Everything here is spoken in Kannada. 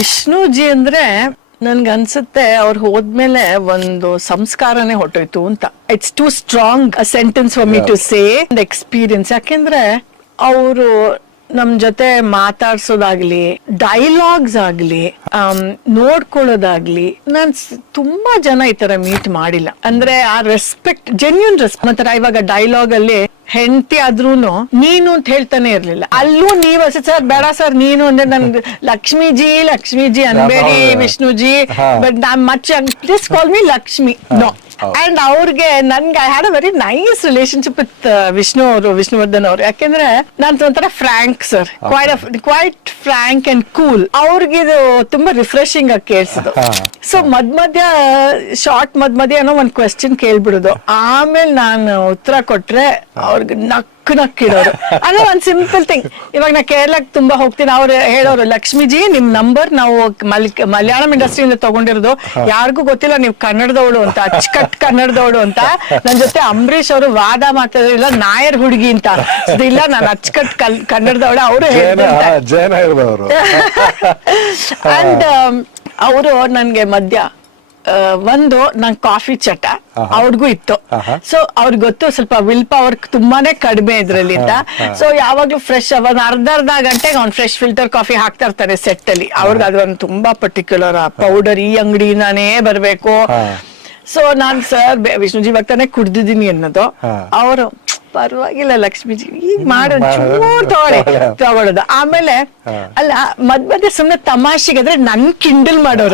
ವಿಷ್ಣುಜಿ ಅಂದ್ರೆ ನನ್ಗನ್ಸುತ್ತೆ ಅವ್ರು ಹೋದ್ಮೇಲೆ ಒಂದು ಸಂಸ್ಕಾರನೇ ಹೊಟ್ಟೋಯ್ತು ಅಂತ. It's too strong a sentence for me to say experience. ಯಾಕೆಂದ್ರೆ ಅವರು ನಮ್ ಜೊತೆ ಮಾತಾಡ್ಸೋದಾಗ್ಲಿ, ಡೈಲಾಗ್ಸ್ ಆಗ್ಲಿ, ನೋಡ್ಕೊಳ್ಳೋದಾಗ್ಲಿ, ನಾನ್ ತುಂಬಾ ಜನ ಈ ತರ ಮೀಟ್ ಮಾಡಿಲ್ಲ. ಅಂದ್ರೆ ಆ ರೆಸ್ಪೆಕ್ಟ್, ಜೆನ್ಯೂನ್ ರೆಸ್ಪೆಕ್ಟ್. ಮಾತ್ರ ಇವಾಗ ಡೈಲಾಗ್ ಅಲ್ಲಿ ಹೆಂಡತಿ ಆದ್ರೂನು ನೀನು ಅಂತ ಹೇಳ್ತಾನೆ ಇರ್ಲಿಲ್ಲ. ಅಲ್ಲೂ ನೀವು ಸರ್ ಬೇಡ ಸರ್ ನೀನು ಅಂದ್ರೆ ನನ್ಗೆ ಲಕ್ಷ್ಮೀಜಿ ಅನ್ಬೇಡಿ ವಿಷ್ಣುಜಿ, ಬಟ್ ನಾನ್ much please call me Lakshmi no. And ಅವ್ರಿಗೆ ನನ್ಗೆ I had a very nice relationship with Vishnuvardhan ಅವರು. ಯಾಕೆಂದ್ರೆ ನಾನು ಒಂಥರ frank sir, quite frank and cool. ಅವ್ರಿಗೆ ಇದು ತುಂಬಾ ರಿಫ್ರೆಶಿಂಗ್ ಆಗಿ ಕೇಳಿಸಿದ್ದು. ಸೊ ಮಧ್ಯ ಶಾರ್ಟ್ ಮಧ್ಯ ಏನೋ ಒಂದ್ ಕ್ವೆಶ್ಚನ್ ಕೇಳ್ಬಿಡುದು, ಆಮೇಲೆ ನಾನು ಉತ್ತರ ಕೊಟ್ರೆ ಅವ್ರಿಗೆ ನಕ್ಕಿಡೋರು. ಅಂದ್ರೆ ಒಂದ್ ಸಿಂಪಲ್ ಥಿಂಗ್. ಇವಾಗ ನಾ ಕೇರಳಕ್ಕೆ ತುಂಬಾ ಹೋಗ್ತೀನಿ, ಅವ್ರು ಹೇಳೋರು ಲಕ್ಷ್ಮೀಜಿ ನಿಮ್ ನಂಬರ್ ನಾವು ಮಲಯಾಳಂ ಇಂಡಸ್ಟ್ರಿಯಿಂದ ತಗೊಂಡಿರೋದು, ಯಾರಿಗೂ ಗೊತ್ತಿಲ್ಲ ನೀವು ಕನ್ನಡದವಳು ಅಂತ, ಅಚ್ಚುಕಟ್ ಕನ್ನಡದವಳು ಅಂತ. ನನ್ ಜೊತೆ ಅಂಬರೀಶ್ ಅವರು ವಾದ ಮಾಡ್ತಿದ್ರು, ಇಲ್ಲ ನಾಯರ್ ಹುಡುಗಿ ಅಂತ. ಇಲ್ಲ ನಾನು ಅಚ್ಚುಕಟ್ ಕನ್ನಡದವಳು, ಅವರು ಅಂಡ್ ಅವರು ನನ್ಗೆ ಒಂದು ನನ್ ಕಾಫಿ ಚಟ ಅವ್ರಿಗೂ ಇತ್ತು. ಸೊ ಅವ್ರಿಗೆ ಗೊತ್ತು ಸ್ವಲ್ಪ ವಿಲ್ ಪವರ್ ತುಂಬಾನೇ ಕಡಿಮೆ ಇದ್ರಲ್ಲಿ ಅಂತ. ಸೊ ಯಾವಾಗ್ಲೂ ಫ್ರೆಶ್ ಒಂದ್ ಅರ್ಧ ಗಂಟೆಗೆ ಅವ್ನ್ ಫ್ರೆಶ್ ಫಿಲ್ಟರ್ ಕಾಫಿ ಹಾಕ್ತಾ ಇರ್ತಾರೆ ಸೆಟ್ ಅಲ್ಲಿ. ಅವ್ರಿಗೆ ಅದೊಂದು ತುಂಬಾ ಪರ್ಟಿಕ್ಯುಲರ್ ಪೌಡರ್ ಈ ಅಂಗಡಿನಾನೇ ಬರ್ಬೇಕು. ಸೊ ನಾನ್ ಸರ್ ವಿಷ್ಣುಜಿ ಬರ್ತಾನೆ ಕುಡ್ದಿದ್ದೀನಿ ಅನ್ನೋದು. ಅವರು ಪರವಾಗಿಲ್ಲ ಲಕ್ಷ್ಮೀಜಿ ಈಗ ಮಾಡೋ ಚೂರ್ ತಗೊಳ್ಳೋದು. ಆಮೇಲೆ ಅಲ್ಲ ಮಧ್ಯ ಸುಮ್ನೆ ತಮಾಷೆಗೆ ನನ್ ಕಿಂಡಲ್ ಮಾಡೋರು.